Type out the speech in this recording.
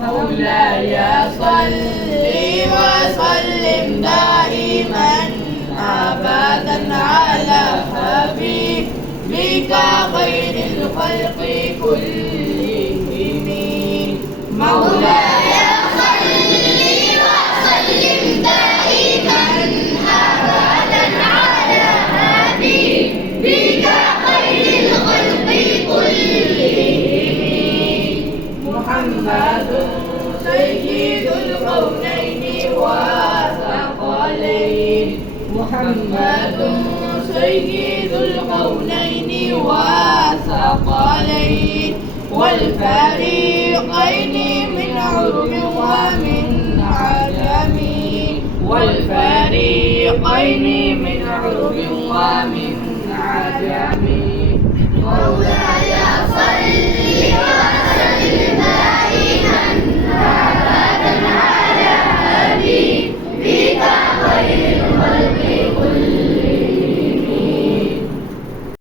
مولاي صل وسلم دائما أبدا على حبيبك خير الخلق كلهم. مولاي صل وسلم دائما أبدا على حبيبك خير الخلق كلهم. محمد سيد الكونين والثقلين. محمد سيد الكونين والثقلين والفريقين من عرب ومن عجم. والفريقين من عرب ومن عجم.